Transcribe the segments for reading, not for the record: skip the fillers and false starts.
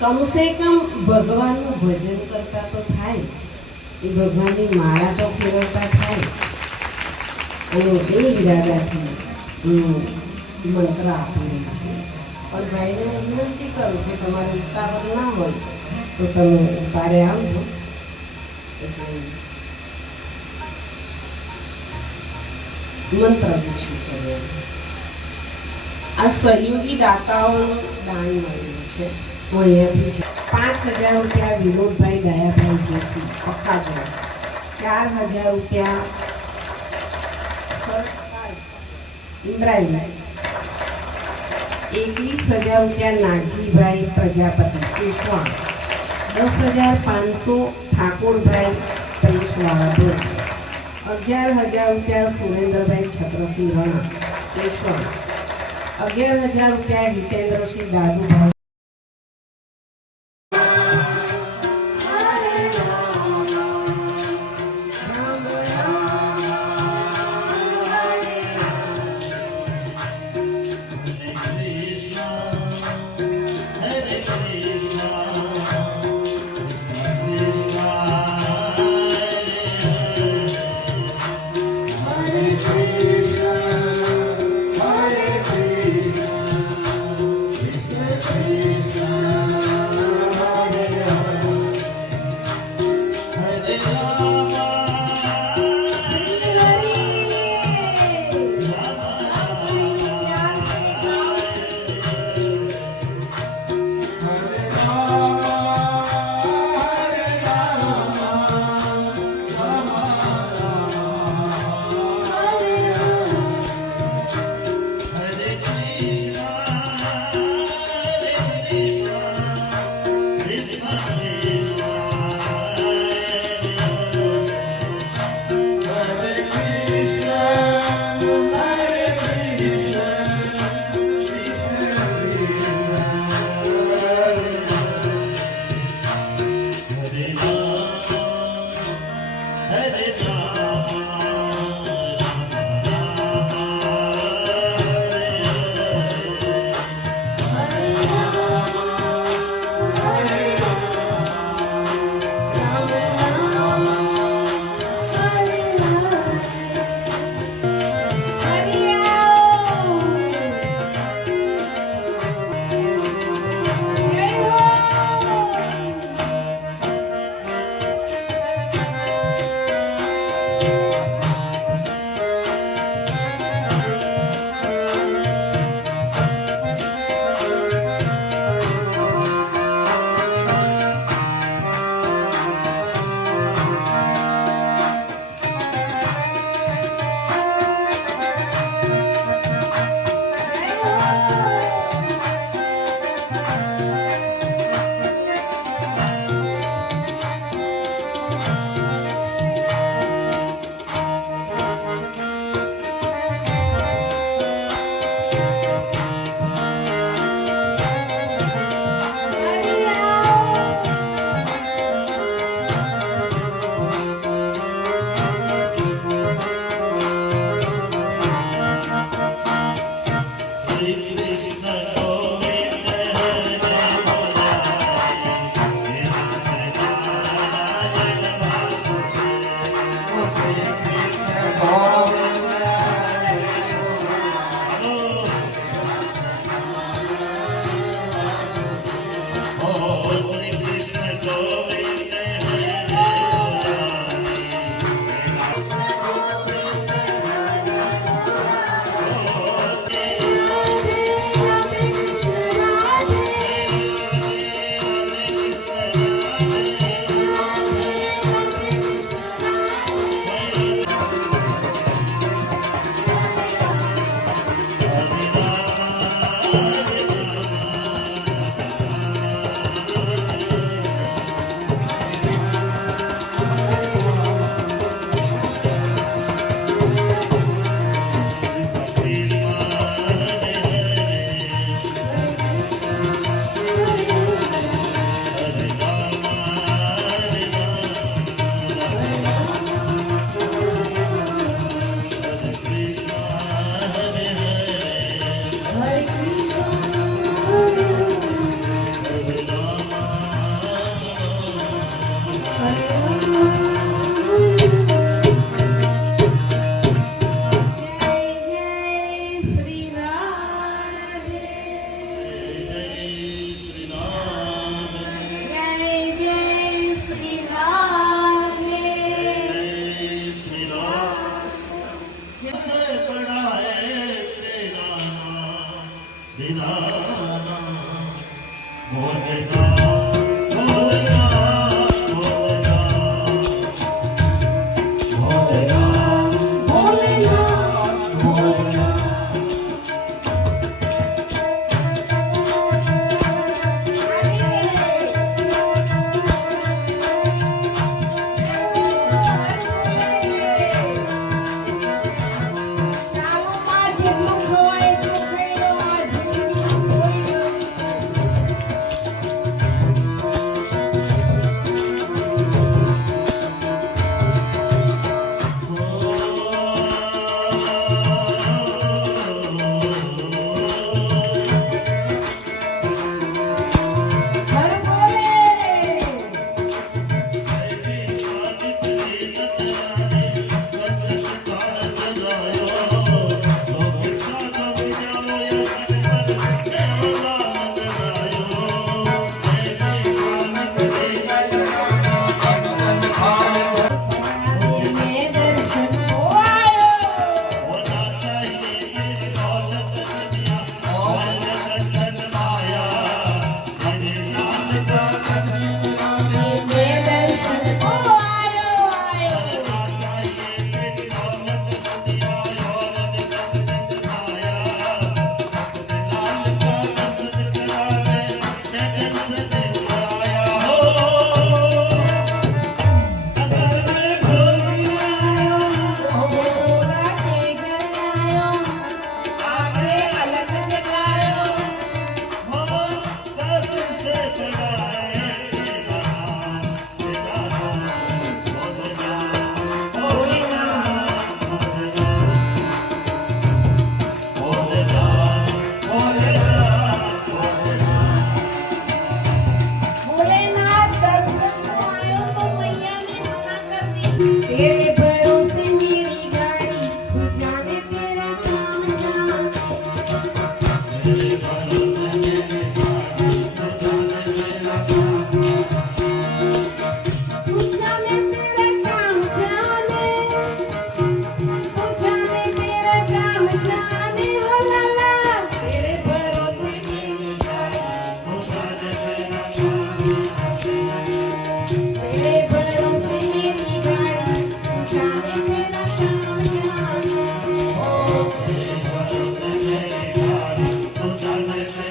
कम से कम भगवान भजन करता तो थाय, भगवान की माला तो फेरवता थाय ए इरादाथी मंत्र आपी छे। पण भाईने विनंती करूँ कि तमारे उतावળ ना होय तो तमे सारे आवजो। मंत्र दीक्षित करे आ सहयोगी दाताओं दान मळेલું છે। वो અહીંયાથી છે 5000 રૂપિયા વિનોદભાઈ દયાભાઈ જોશી અખાજો, 4000 રૂપિયા ઇન્દ્રાઈ, 21000 રૂપિયા નાગજીભાઈ પ્રજાપતિ કેશવા, 10500 ઠાકોરભાઈ પ્રેસવાળા ભુજ, 11000 રૂપિયા સુરેન્દ્રભાઈ છત્રસિંહ રણા કેશવા, 11000 રૂપિયા હિતેન્દ્રસિંહ Dadubhai Hare Krishna, Krishna Krishna. Thank you.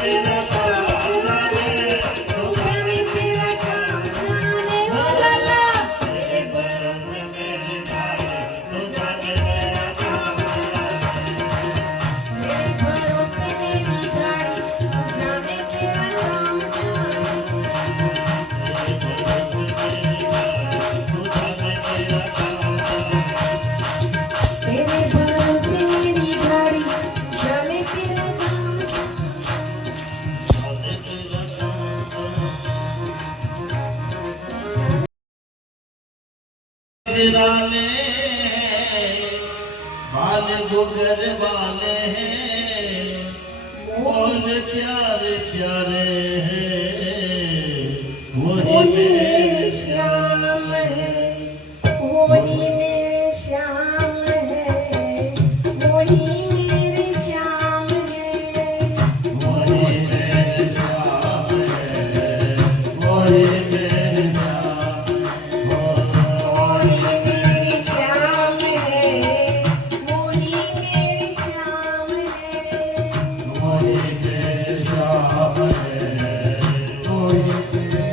तेरा काम जाने दुकान तेरा काम जाने ओ लाला तेरे बरस मेरे सारे दुकान तेरा काम जाने तेरे बरस मेरी गाड़ी जाने तेरा काम तेरे भरोसे मेरी गाड़ी जाने तेरा काम वाले वाले गुगर वाले हैं बोल प्यारे प्यारे हैं वही मेरे श्याम है वही मेरे श्याम है वही मेरे श्याम है वही मेरे श्याम है वही मेरे श्याम वही मेरे श्याम है वही मेरे श्याम है वही मेरे श्याम है वही मेरे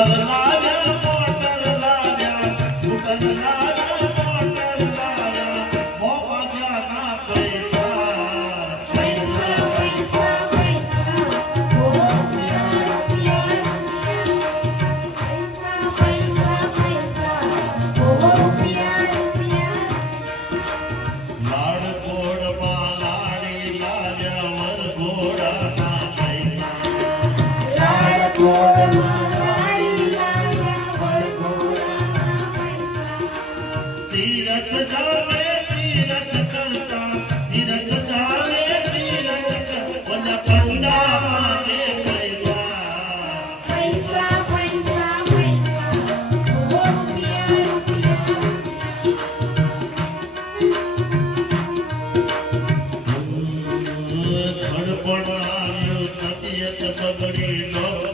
સ્કૂટર લાવ્યા મોટર લાવ્યા સ્કૂટર લાવ્યા મોટર લાવ્યા મોપા જાના પૈસા પૈસા પૈસા પૈસા ઓ રૂપિયા રૂપિયા પૈસા પૈસા પૈસા ઓ રૂપિયા રૂપિયા લાડકોડમાં લાડી લાવ્યા વરઘોડાના પૈસા લાડકોડમાં લાડી લાવ્યા વરઘોડાના પૈસા તીરથ જાવે તીરથ કરતા તીરથ જાવે તીરથ કરતા પંડા માગે પૈસા પૈસા પૈસા પૈસા ઓ રૂપિયા રૂપિયા ખડપણ આવ્યું સતિયત બગડી લો